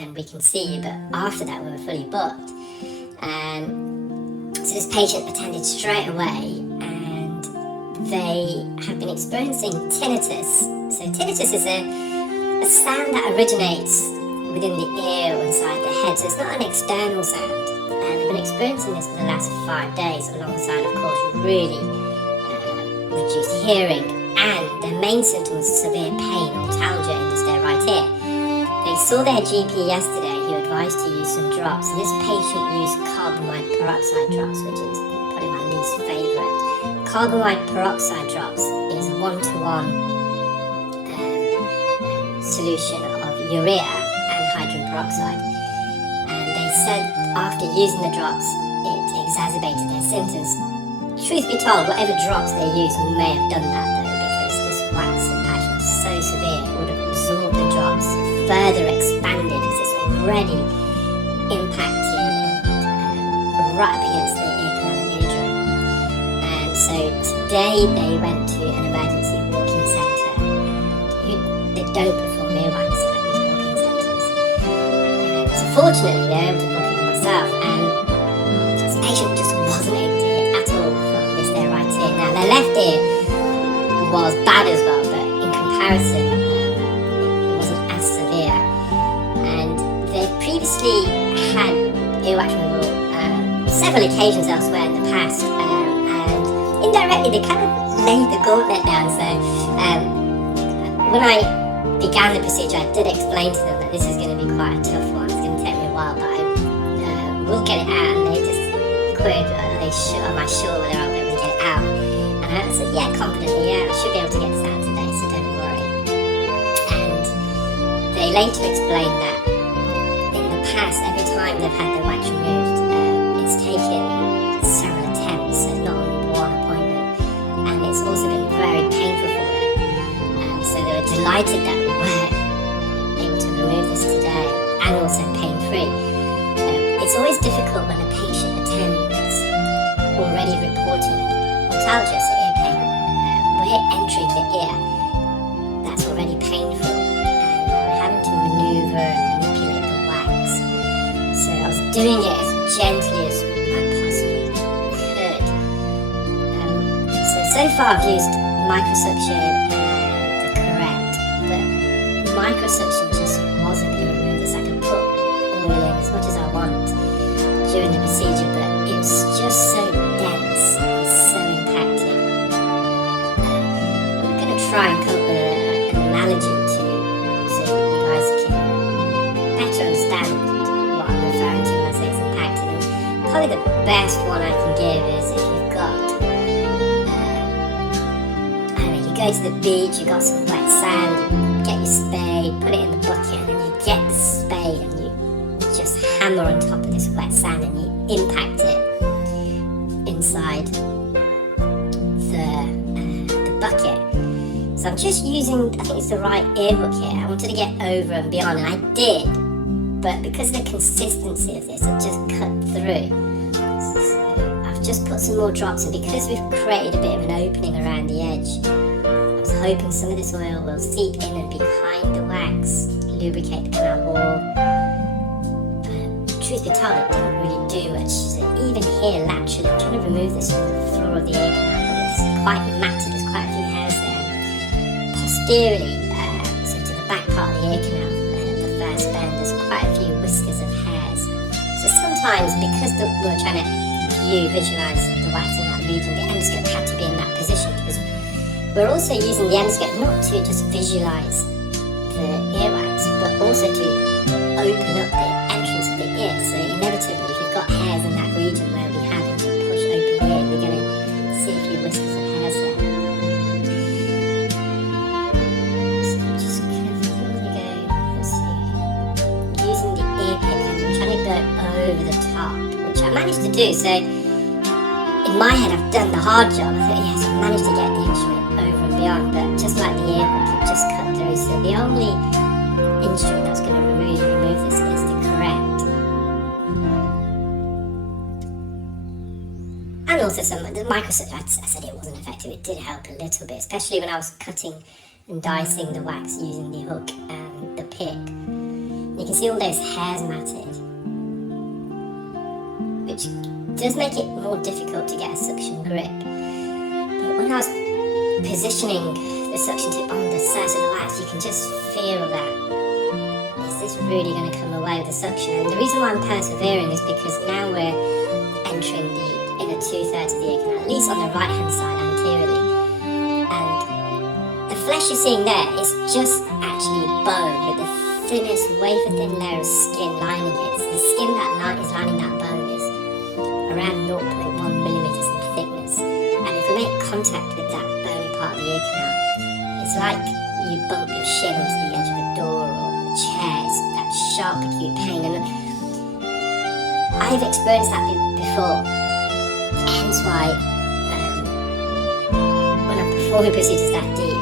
and we can see you, but after that we were fully booked. So this patient attended straight away, and they have been experiencing tinnitus. So tinnitus is a sound that originates within the ear or inside the head, so it's not an external sound. And they've been experiencing this for the last 5 days, alongside, of course, really reduced hearing, and their main symptoms are severe pain or talgia in just their right ear. They saw their GP yesterday, who advised to use some drops, and this patient used carbon white peroxide drops, which is probably my least favourite. Carbon white peroxide drops is a 1-to-1 solution of urea and hydrogen peroxide. And they said after using the drops, it exacerbated their symptoms. Truth be told, whatever drops they used may have done that though, because this wax impaction was so severe, it would have absorbed the drops, further expanded, because it's already impacted and right up against the ear canal and eardrum. And so today they went to an emergency walking centre, and they don't perform earwax at these walking centres. So fortunately they were able to book it myself, and this patient just wasn't able to hear at all from their right ear. Now their left ear was bad as well, but in comparison it wasn't as severe. And they'd previously had earwax removal several occasions elsewhere in the past, and indirectly they kind of laid the gauntlet down. So when I began the procedure, I did explain to them that this is going to be quite a tough one. It's going to take me a while, but I will get it out. And they just queried, am I sure whether I'll be able to get it out? And I said, yeah, confidently, yeah, I should be able to get this out today, so don't worry. And they later explained that in the past, every time they've had their wax removed, it's taken several attempts, so not on one appointment, and it's also been very painful for them. So they were delighted that we were able to remove this today, and also pain-free. It's always difficult when a patient attends already reporting talgia, so ear pain. We're entering the ear that's already painful, and we're having to maneuver and manipulate the wax. So I was doing it as gently as I possibly could. So far I've used microsuction and the correct, but microsuction just wasn't going to remove this. I could put oil in as much as I want during the procedure, but it was just so dense and so impacted. I'm going to try and come up with an analogy so you guys can better understand what I'm referring to when I say it's impacted. And probably the best one I can give is if you've got, you go to the beach, you've got some wet sand, you get your spade, put it in the bucket, and then you get the spade and you just hammer on top of this wet sand and you impact it inside the bucket. So I'm just using, I think it's the right ear hook here. I wanted to get over and beyond, and I did, but because of the consistency of this, it just cut through. So I've just put some more drops, and because we've created a bit of an opening around the edge, I was hoping some of this oil will seep in and behind the wax, lubricate the canal wall. Truth be told, it didn't really do much. So even here laterally, I'm trying to remove this from the floor of the ear canal, but it's quite matted, there's quite a few hairs there. Posteriorly, so to the back part of the ear canal, the first bend, there's quite a few whiskers of hairs. So sometimes, because we're trying to visualise the wax in that region, the endoscope had to be in that position, because we're also using the endoscope not to just visualise the earwax, but also to open up the entrance of the ear. So inevitably, if you've got hairs in that region where we have to push open the ear, we're going to see a few whiskers of hairs there. So I'm just going to go, let's see, using the ear pick, and I'm trying to go over the top, which I managed to do. So in my head, I've done the hard job. I thought, yes, I managed to get the instrument over and beyond, but just like the ear hook, it just cut through. So the only instrument that's going to remove this is the correct. And also the microsuction, I said it wasn't effective. It did help a little bit, especially when I was cutting and dicing the wax using the hook and the pick. You can see all those hairs matted, which does make it more difficult to get a suction grip. But when I was positioning the suction tip on the surface of the wax, you can just feel that, is this really going to come away with the suction? And the reason why I'm persevering is because now we're entering the inner 2/3 of the ear canal, at least on the right hand side anteriorly. And the flesh you're seeing there is just actually bone with the thinnest, wafer thin layer of skin lining it. So the skin that is lining that bone is around 0.1 millimeters in thickness. And if we make contact with that bony part of the ear canal, it's like you bump your shin onto the edge of a door or a chair. It's that sharp, acute pain. And I've experienced that before. Hence why when I'm performing procedures that deep,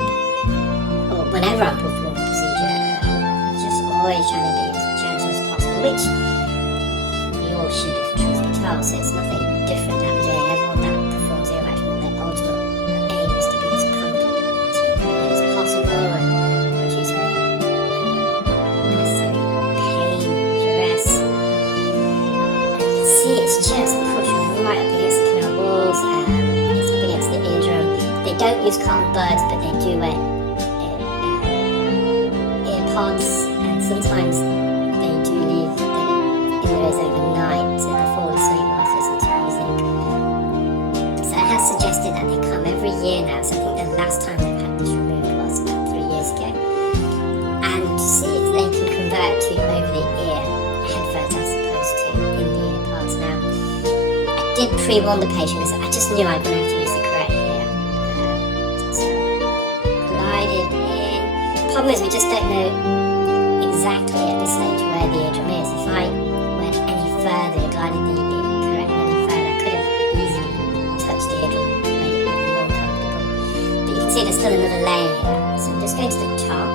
or whenever I'm performing a procedure, I'm just always trying to be as gentle as possible, which we all should, if truth be told. So it's nothing different that day. Everyone that performs Earwax, their ultimate aim is to be as comfortable as possible and reduce unnecessary pain, duress. And you can see it's just pushed right up against the canal walls. It's up against the eardrum. They don't use cotton buds, but they do wear ear pods, and sometimes they do leave them in their ears overnight so they fall asleep whilst listening to music. So it has suggested that they come every year now. So I think the last time they've had this removed was about 3 years ago. And to see if they can convert to over the ear headphones as opposed to in the ear pods. Now, I did pre-warn the patient because I just knew I was going to have to use the correct ear. So glided in. Problem is we just don't know exactly at this stage where the eardrum is. If I went any further and glided the correct any further, I could have easily touched the eardrum, made it even more comfortable. But you can see there's still another layer here. So I'm just going to the top.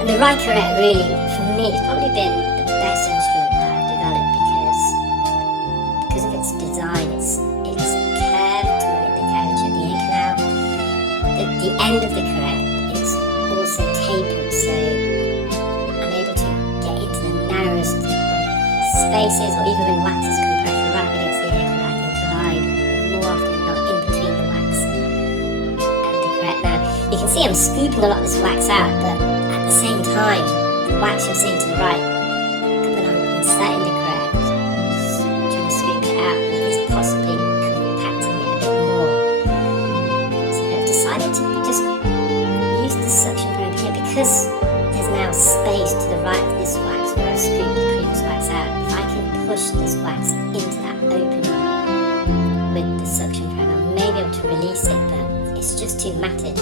And the right correct really, for me, has probably been the best instrument that I've developed because of its design. It's curved to mimic the curvature of the ear canal. The end of the correct is also tapered, so I'm able to get into the narrowest spaces, or even when wax is compressed right against the ear canal, I can glide more often than not in between the wax and the correct. Now, you can see I'm scooping a lot of this wax out, but at the same time, the wax you're seeing to the right, when I'm inserting the correct, just trying to scoop it out, it's possibly compacting it a bit more. So I've decided to just use the suction probe here because there's now space to the right of this wax where I've scooped the previous wax out. If I can push this wax into that opening with the suction probe, I may be able to release it, but it's just too matted.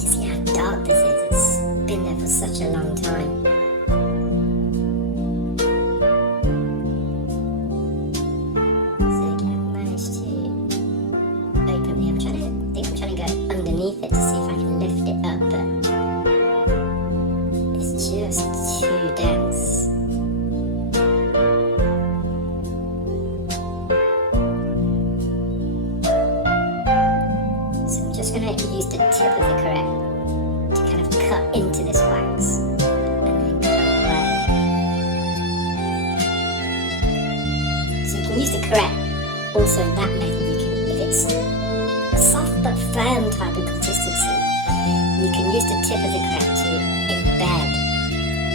You see how dark this is? It's been there for such a long time. So again, I've managed to open it. I'm trying to go underneath it to see if I can lift it up, but it's just too dense. So I'm just going to use the tip of the correct to kind of cut into this wax and then cut away. So you can use the correct also in that method. You can, if it's a soft but firm type of consistency, you can use the tip of the correct to embed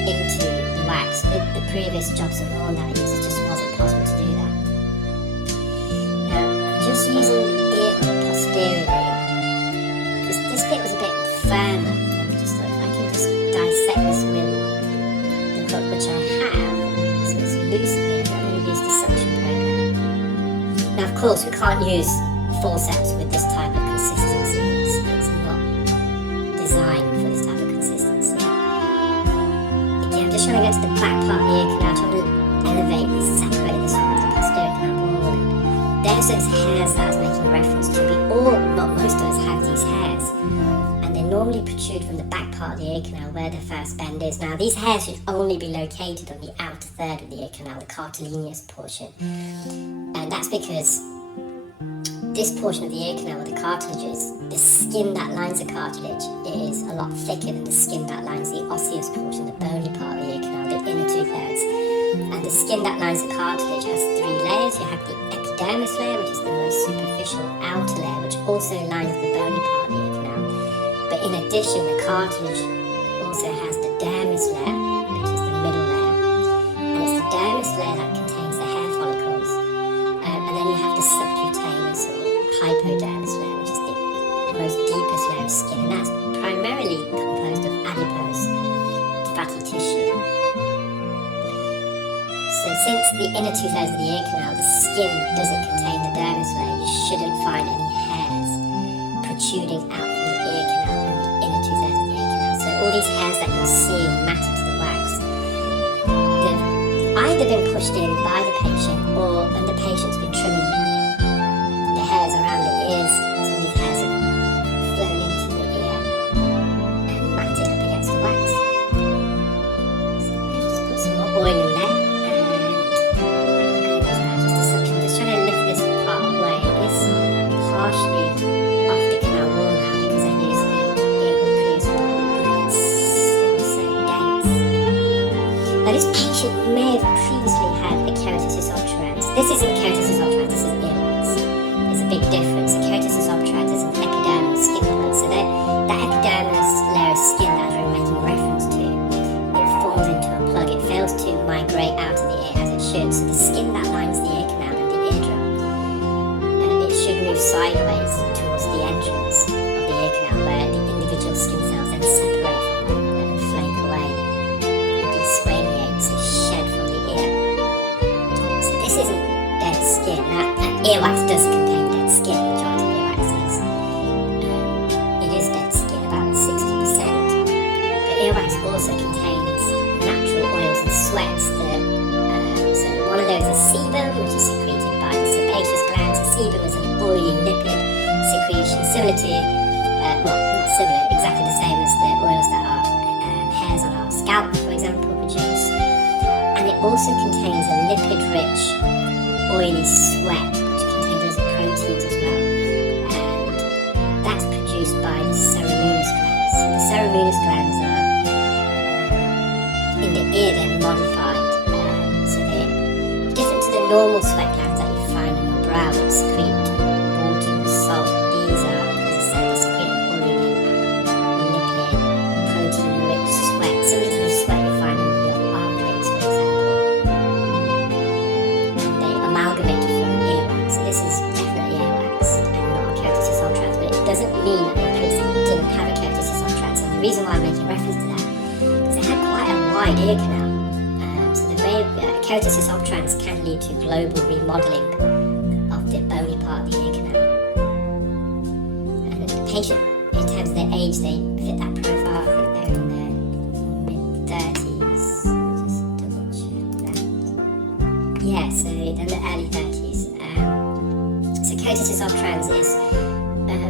into the wax. With the previous jobs of horn that I used, it just wasn't possible to do that. Now, I'm just using the ear hook posteriorly because this bit was a bit firmer. And I just thought if I can just dissect this with the hook, which I have, so it's loose here, I'm going to use the suction probe. Now, of course, we can't use forceps with this type of consistency. It's not designed for this type of consistency. Again, I'm just trying to get to the back part of the ear canal, trying to elevate this, separate this from the posterior canal wall. There's those hairs that I was making reference to. Most of us have these hairs, and they normally protrude from the back part of the ear canal where the first bend is. Now, these hairs should only be located on the outer third of the ear canal, the cartilaginous portion, and that's because this portion of the ear canal where the cartilage is, the skin that lines the cartilage is a lot thicker than the skin that lines the osseous portion, the bony part of the ear canal, the inner 2/3. And the skin that lines the cartilage has 3 layers. You have the epidermis layer, which is the most superficial outer layer, which also lines the bony part of the ear canal. But in addition, the cartilage also has the dermis layer, which is the middle layer. And it's the dermis layer that contains the hair follicles. And then you have the subcutaneous or hypodermis layer, which is the most deepest layer of skin. And that's primarily composed of adipose fatty tissue. So since the inner 2/3 of the ear canal, the skin doesn't contain the dermis layer, you shouldn't find any hairs protruding out from the ear canal and the inner 2/3 of the ear canal. So all these hairs that you're seeing matted to the wax, they've either been pushed in by the patient or when the patient's been trimming the hairs around the ears, some of these hairs have flown into the ear and matted up against the wax. So just put some more oil in there. Partially off the canal wall now because I use the earwig producer, but it's still so dense. Now this patient may have previously had a keratosis obturans. This isn't keratosis obturans, this is earwax. There's a big difference. A keratosis obturans is an epidermal skin plug, so that epidermis layer of skin that we're making reference to, it forms into a plug. It fails to migrate out of the ear as it should. So the skin that lines the ear canal and the eardrum should move sideways towards the entrance of the ear canal, where the individual skin cells then separate from one another and flake away and desquamiate, so shed from the ear. So this isn't dead skin. Now, earwax does contain dead skin. The majority of earwax is. It is dead skin, about 60%. But earwax also contains natural oils and sweats that. So one of those is sebum, which is secreted by the sebaceous glands. The sebum is an oily lipid secretion similar to, well, not similar, exactly the same as the oils that our hairs on our scalp, for example, produce. And it also contains a lipid-rich, oily sweat, which contains loads of proteins as well. And that's produced by the ceruminous glands. So the ceruminous glands are, in the ear, they're modified. So they're different to the normal sweat glands that you find in your brow, which secrete water and salt. These are, as I said, they secrete an oily, lipid, protein-rich sweat, similar to the sweat you find in your armpits, for example. And they amalgamate to form earwax. So this is definitely earwax and not a keratosis obturans, but it doesn't mean that the person didn't have a keratosis obturans. And the reason why I'm making reference to that is they had quite a wide ear canal. Keratosis obturans can lead to global remodeling of the bony part of the ear canal. And the patient, in terms of their age, they fit that profile. I think they're in their mid-30s. Just double check that. Yeah, so in the early 30s. So keratosis obturans is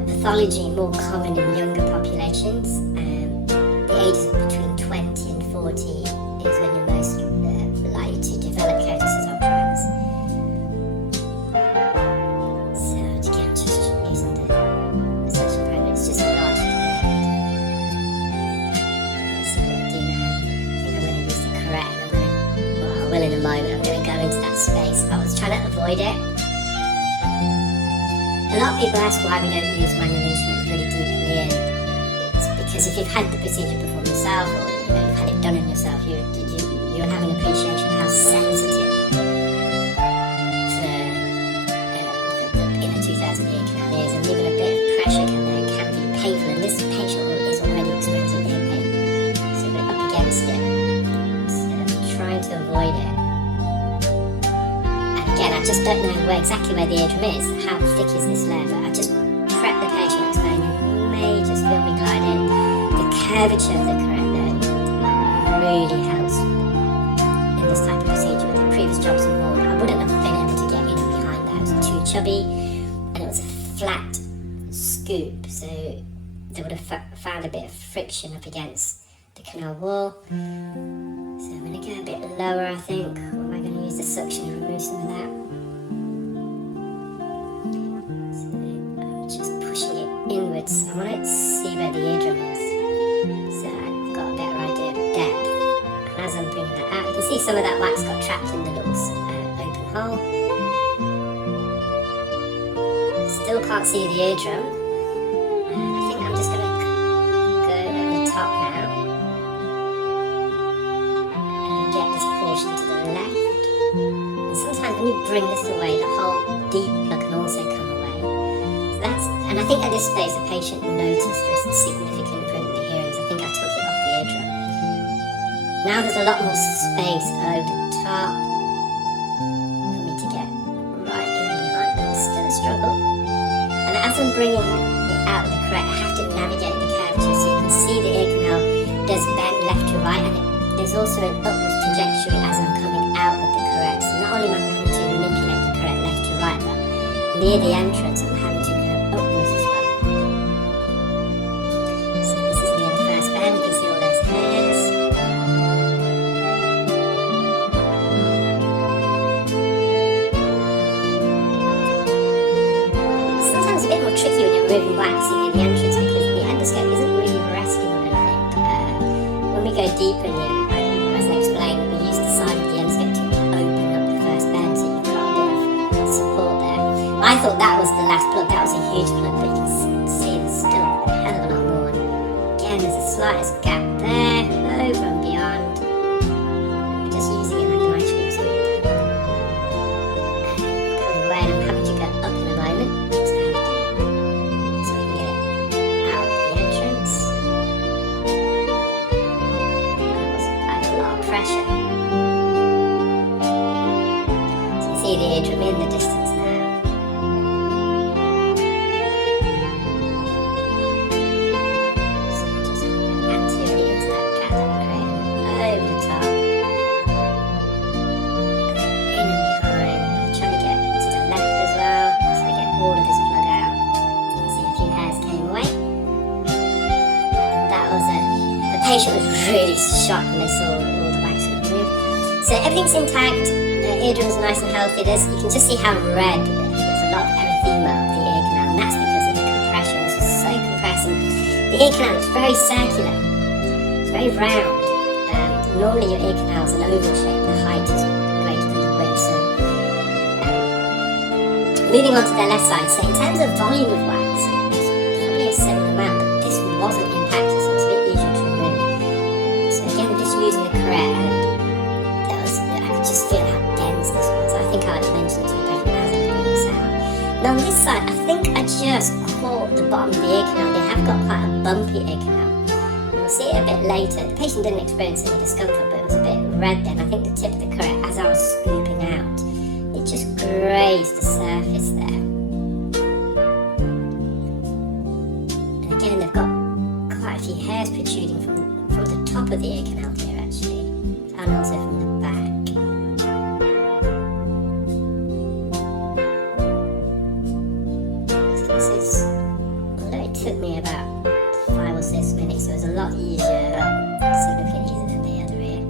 pathology more common in younger populations. The ages between 20 and 40 is when you're most likely to develop keratosis obturans. So again, just using the search program, it's just a large curve. Let's see what I do now. I think I'm going to use the correct, and well, I will in a moment. I'm going to go into that space. I was trying to avoid it. A lot of people ask why we don't use manual instruments really deep in the ear. It's because if you've had the procedure performed yourself, or you've had it done in yourself, you'll have an appreciation of how sensitive the inner 2/3 of the ear canal is, and even a bit of pressure can be painful. And this patient is already experiencing ear pain, so we're up against it. So trying to avoid it. And again, I just don't know exactly where the eardrum is. How thick is this layer? But I just prep the patient, explain you may just feel me glide in. The curvature of the correct layer really helps in this type of procedure. With the previous jobs and more, I wouldn't have been able to get in behind that. It was too chubby and it was a flat scoop, so they would have found a bit of friction up against the canal wall. So I'm going to go a bit lower, I think. Or am I going to use the suction and remove some of that? So inwards. I want to see where the eardrum is, so I've got a better idea of depth. And as I'm bringing that out, you can see some of that wax got trapped in the little open hole. Still can't see the eardrum. I think I'm just going to go over the top now and get this portion to the left. And sometimes when you bring this away, the whole deep plug can also come away. So that's, and I think at this stage the patient noticed this significant improvement in the hearing. I think I took it off the eardrum. Now there's a lot more space over the top for me to get right in behind, but it's still a struggle. And as I'm bringing it out with the correct, I have to navigate the curvature, so you can see the ear canal does bend left to right, and there's also an upwards trajectory as I'm coming out with the correct. So not only am I having to manipulate the correct left to right, but near the entrance I'm having to go upwards as well. So this is near the first bend, you can see all those hairs. Sometimes it's a bit more tricky when you're removing wax near the entrance because the endoscope isn't really resting on anything. When we go deeper in as I explained, we use the side of the endoscope to open up the first bend, so you've got a bit of support there. I thought that was the last plug, that was a huge plug, but you can see there's still a hell of a lot more. And again, there's the slightest gap there, over and beyond. I'm just using it like an ice cream scoop. Going away, and I'm having to go up in a moment. So we can get it out of the entrance. That was quite a lot of pressure. So you see the eardrum in the distance now. So just going anteriorly into that gap that we created, over the top, in and behind. I'm trying to get to the left as well, so I get all of this plug out. So you can see a few hairs came away. And that was the patient was really shocked when they saw all the wax removed. So everything's intact, the eardrum's nice and healthy. You can just see how red there's a lot of erythema of the ear canal, and that's because of the compression. This is so compressing. The ear canal is very circular, it's very round. Normally your ear canal is an oval shape, the height is greater than the width. So moving on to the left side, so in terms of volume of wax, it's probably a similar amount, but this wasn't impacted, so it's a bit easier to remove. So again, I'm just using the correct, and I could just feel how dense this was. I think I mentioned it to the patient as I was bringing this out. Now on this side, I think I just caught the bottom of the ear canal. They have got quite a bumpy ear canal. We'll see it a bit later. The patient didn't experience any discomfort, but it was a bit red then. I think the tip of the correct, as I was scooping out, it just grazed the surface there. And again, they've got quite a few hairs protruding from the top of the ear canal here actually, and also from the back. So this is, although it took me about 5 or 6 minutes, it was a lot easier, significantly easier than the other ear.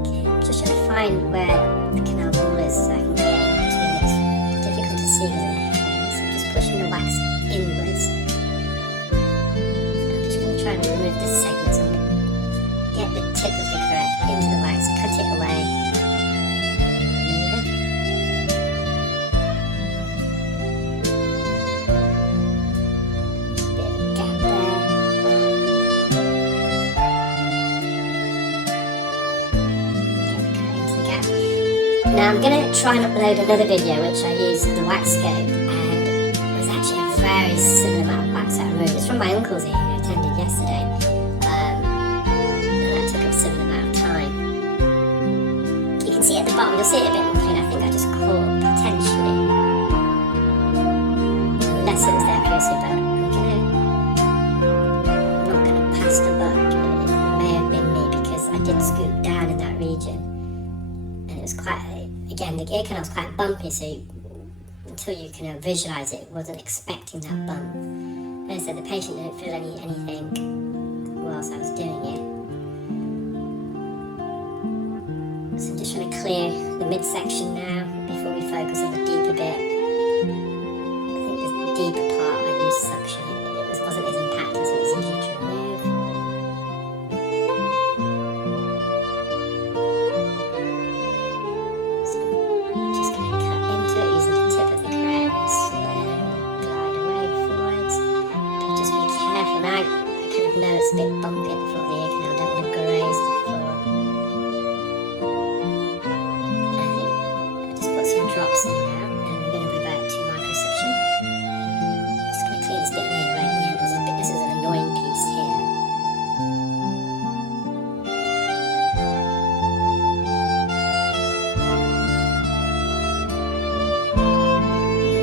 Okay, I'm just trying to find where the canal wall is so I can get in between it. It's difficult to see with the hairs, so I'm just pushing the wax inwards. I'm just going to try and remove this segment, so I'm going to get the tip of the correct into the wax, cut it away, remove it. Bit of a gap there. Get the cut into the gap. Now I'm going to try and upload another video which I used the wax scope, and it was actually a very similar amount of wax that I removed. It's from my uncle's ear who attended yesterday, and that took up a similar amount of time. You can see at the bottom, you'll see it a bit more clean. I think I just caught potentially, unless it was there previously, but I'm not going to pass the buck. It may have been me because I did scoop down in that region, and it was quite, again, the ear canal was quite bumpy, so until you can visualise it, wasn't expecting that bump. As I said, the patient didn't feel anything whilst I was doing it. So I'm just trying to clear the midsection now before we focus on the deeper bit. I think the deeper part I hit the floor of the ear canal. I don't want to graze the floor. I just put some drops in now, and we're going to revert to microsuction. Just going to clear this bit in here right at the end. This is an annoying piece here.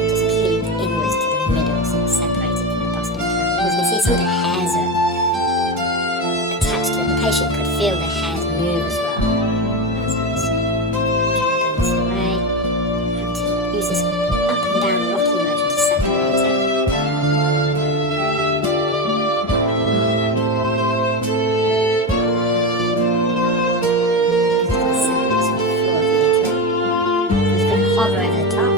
Just pleat inwards to the middle, so it's separated from the posterior canal. As you can see, some of the hairs are attached to it. The patient could feel the hairs move as well. As I was trying to bring this away. I have to use this up and down rocking motion to separate it. Hover over the top.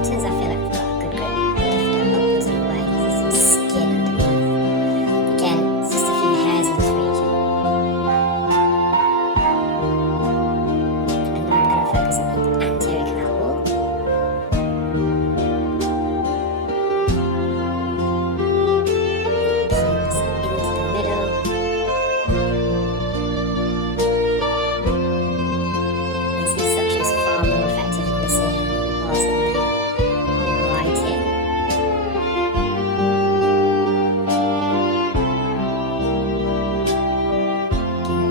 As soon as I feel like I've got a good grip, lift it upwards and away. There's some skin underneath. Again, it's just a few hairs in this region. And now I'm going to focus on the anterior canal wall. Plug this into the middle. Far more effective in this ear than it was in the right ear.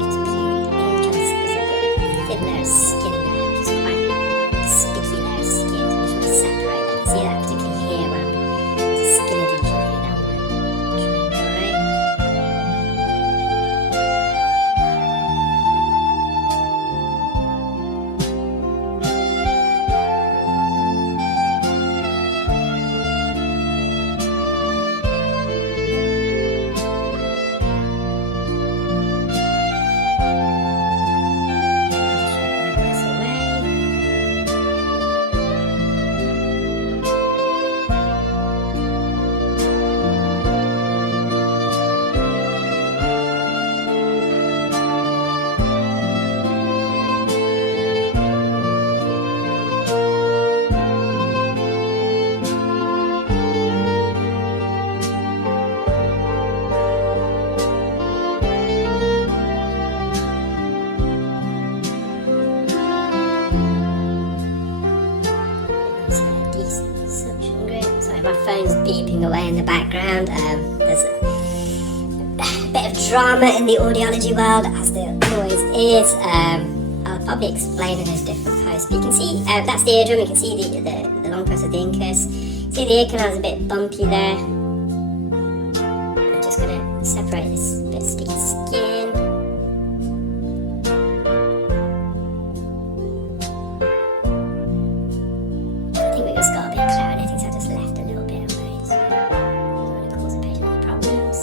Just peeling in, there's a thin layer of skin there, just quite sticky layer of skin. So I just want to separate that. You see that particularly here around the skin adhesion here. Now I'm going to try and suction grip. Sorry, my phone's beeping away in the background. There's a bit of drama in the audiology world, as there always is. I'll probably explain in those different posts. But you can see that's the eardrum. You can see the long press of the incus. See the ear canal is a bit bumpy there. I'm just going to separate this bit of sticky skin. I think we just got a bit of clarineting, so I just left a little bit away. So I don't want to cause the patient any problems.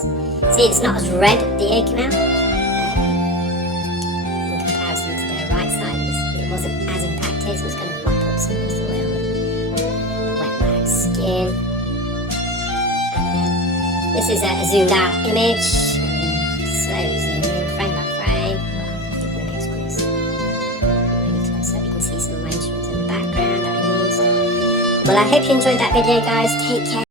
See, it's not as red, the ear canal, in comparison to the right side. It wasn't as impacted, so I'm just going to mop up some of this oil with wet wax skin. And this is a zoomed out image. Slowly zoom in, frame by frame. I think the next one is really close up. You can see some of my instruments in the background that I use. Well, I hope you enjoyed that video, guys. Take care.